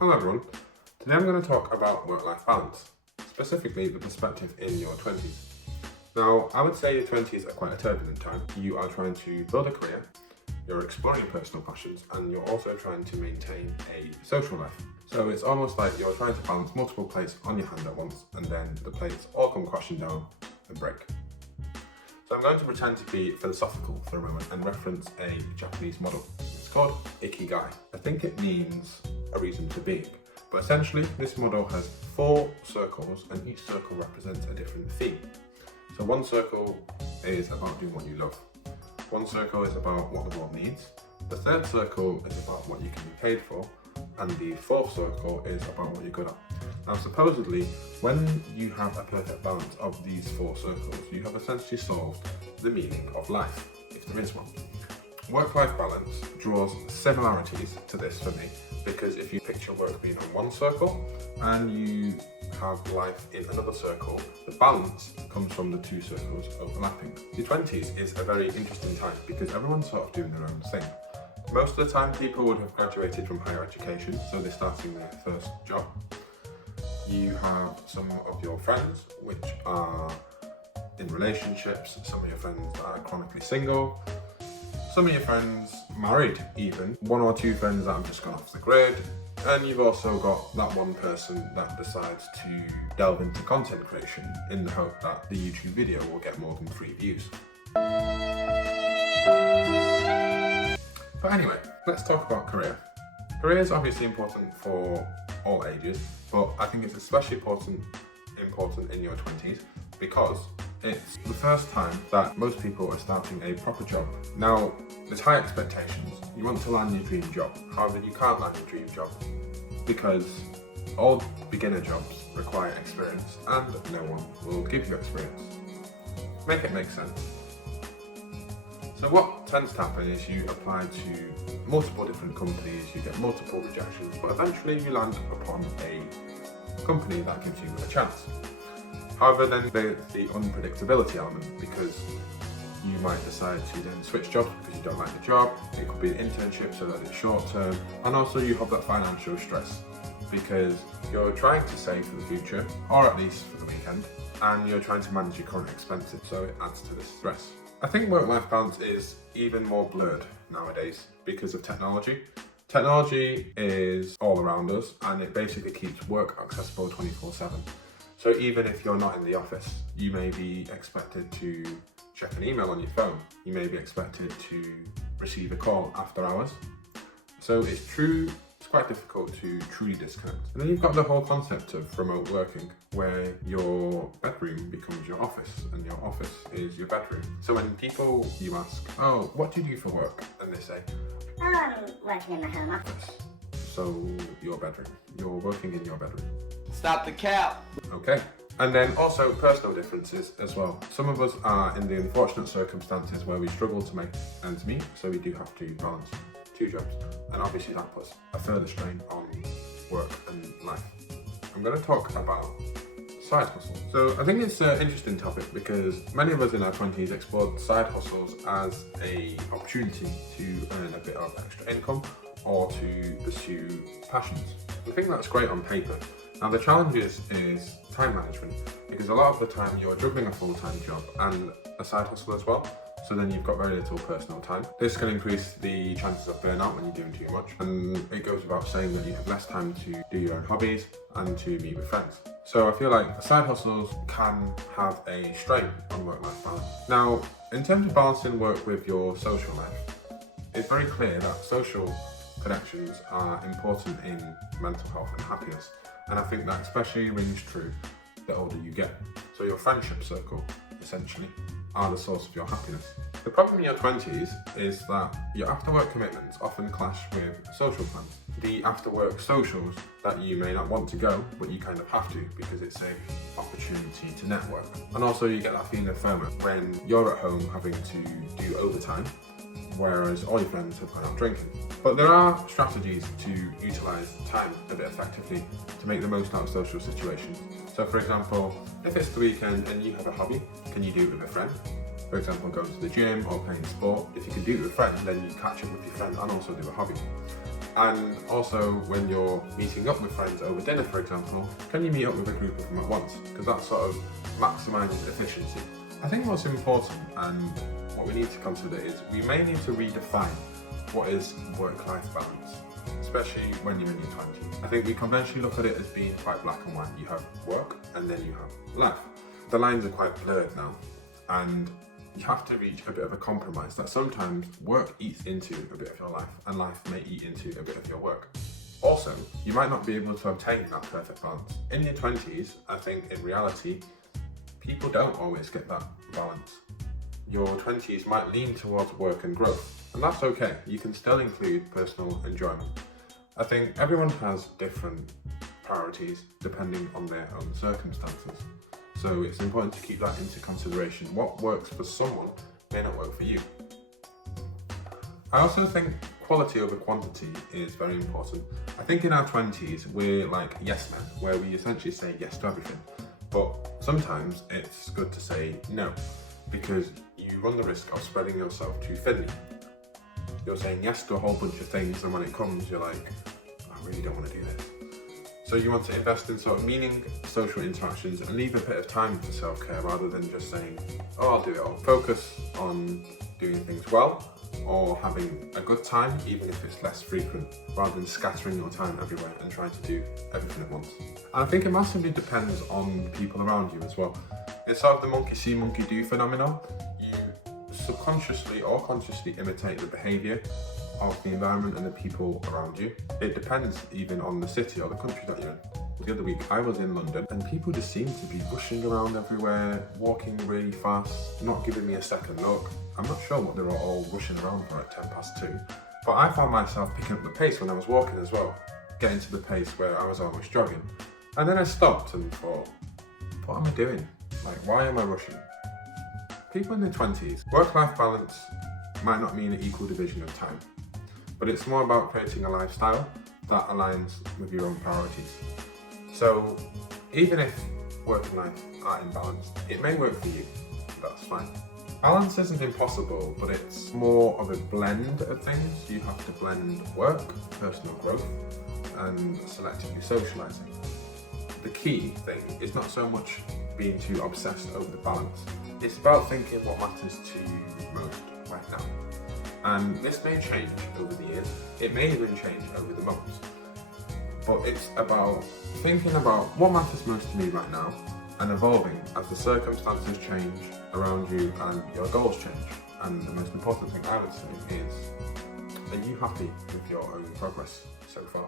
Hello everyone, today I'm going to talk about work-life balance, specifically the perspective in your 20s. Now, I would say your 20s are quite a turbulent time. You are trying to build a career, you're exploring your personal passions, and you're also trying to maintain a social life. So it's almost like you're trying to balance multiple plates on your hand at once, and then the plates all come crashing down and break. So I'm going to pretend to be philosophical for a moment and reference a Japanese model. It's called Ikigai. I think it means a reason to be. But essentially, this model has 4 circles and each circle represents a different theme. So one circle is about doing what you love. One circle is about what the world needs. The third circle is about what you can be paid for. And the 4th circle is about what you're good at. Now supposedly, when you have a perfect balance of these 4 circles, you have essentially solved the meaning of life, if there is one. Work-life balance draws similarities to this for me, because if you picture work being on one circle and you have life in another circle, the balance comes from the 2 circles overlapping. Your 20s is a very interesting time because everyone's sort of doing their own thing. Most of the time people would have graduated from higher education, so they're starting their first job. You have some of your friends which are in relationships, some of your friends are chronically single, some of your friends married even, 1 or 2 friends that have just gone off the grid, and you've also got that one person that decides to delve into content creation in the hope that the YouTube video will get more than 3 views. But anyway, let's talk about career. Career is obviously important for all ages, but I think it's especially important in your 20s because it's the first time that most people are starting a proper job. Now, there's high expectations. You want to land your dream job. However, you can't land your dream job because all beginner jobs require experience and no one will give you experience. Make it make sense. So what tends to happen is you apply to multiple different companies, you get multiple rejections, but eventually you land upon a company that gives you a chance. However, then there's the unpredictability element because you might decide to then switch jobs because you don't like the job. It could be an internship so that it's short term, and also you have that financial stress because you're trying to save for the future, or at least for the weekend, and you're trying to manage your current expenses, so it adds to the stress. I think work-life balance is even more blurred nowadays because of technology. Technology is all around us and it basically keeps work accessible 24/7. So even if you're not in the office, you may be expected to check an email on your phone. You may be expected to receive a call after hours. So it's quite difficult to truly disconnect. And then you've got the whole concept of remote working, where your bedroom becomes your office and your office is your bedroom. So when you ask, oh, what do you do for work? And they say, oh, I'm working in my home office. So your bedroom, you're working in your bedroom. Stop the cap. Okay. And then also personal differences as well. Some of us are in the unfortunate circumstances where we struggle to make ends meet, so we do have to balance 2 jobs. And obviously that puts a further strain on work and life. I'm going to talk about side hustles. So I think it's an interesting topic because many of us in our 20s explored side hustles as an opportunity to earn a bit of extra income or to pursue passions. I think that's great on paper. Now the challenge is time management, because a lot of the time you're juggling a full-time job and a side hustle as well, so then you've got very little personal time. This can increase the chances of burnout when you're doing too much, and it goes without saying that you have less time to do your own hobbies and to meet with friends. So I feel like side hustles can have a strain on work-life balance. Now, in terms of balancing work with your social life, it's very clear that social connections are important in mental health and happiness. And I think that especially rings true the older you get. So your friendship circle, essentially, are the source of your happiness. The problem in your 20s is that your after-work commitments often clash with social plans. The after-work socials that you may not want to go, but you kind of have to because it's an opportunity to network. And also you get that feeling of FOMO when you're at home having to do overtime, whereas all your friends have gone out drinking. But there are strategies to utilise time a bit effectively to make the most out of social situations. So for example, if it's the weekend and you have a hobby, can you do it with a friend? For example, going to the gym or playing sport. If you can do it with a friend, then you catch up with your friend and also do a hobby. And also when you're meeting up with friends over dinner, for example, can you meet up with a group of them at once? Because that sort of maximises efficiency. I think what's important and what we need to consider is we may need to redefine what is work-life balance, especially when you're in your 20s. I think we conventionally look at it as being quite black and white. You have work and then you have life. The lines are quite blurred now, and you have to reach a bit of a compromise that sometimes work eats into a bit of your life and life may eat into a bit of your work. Also, you might not be able to obtain that perfect balance. In your 20s, I think in reality, people don't always get that balance. Your 20s might lean towards work and growth, and that's okay. You can still include personal enjoyment. I think everyone has different priorities depending on their own circumstances. So it's important to keep that into consideration. What works for someone may not work for you. I also think quality over quantity is very important. I think in our 20s, we're like yes men, where we essentially say yes to everything. But sometimes it's good to say no, because you run the risk of spreading yourself too thinly. You're saying yes to a whole bunch of things, and when it comes, you're like, I really don't want to do this. So you want to invest in sort of meaning, social interactions, and leave a bit of time for self-care rather than just saying, oh, I'll do it all. Focus on doing things well or having a good time, even if it's less frequent, rather than scattering your time everywhere and trying to do everything at once. And I think it massively depends on the people around you as well. It's sort of the monkey see, monkey do phenomenon. You subconsciously or consciously imitate the behaviour of the environment and the people around you. It depends even on the city or the country that you're in. The other week I was in London and people just seem to be rushing around everywhere, walking really fast, not giving me a second look. I'm not sure what they were all rushing around for at 2:10. But I found myself picking up the pace when I was walking as well, getting to the pace where I was almost jogging. And then I stopped and thought, what am I doing? Like, why am I rushing? People in their 20s, work-life balance might not mean an equal division of time, but it's more about creating a lifestyle that aligns with your own priorities. So even if work and life are in balance, it may work for you, that's fine. Balance isn't impossible, but it's more of a blend of things. You have to blend work, personal growth, and selectively socialising. The key thing is not so much being too obsessed over the balance. It's about thinking what matters to you most right now. And this may change over the years, it may even change over the months. But it's about thinking about what matters most to me right now and evolving as the circumstances change around you and your goals change. And the most important thing I would say is, are you happy with your own progress so far?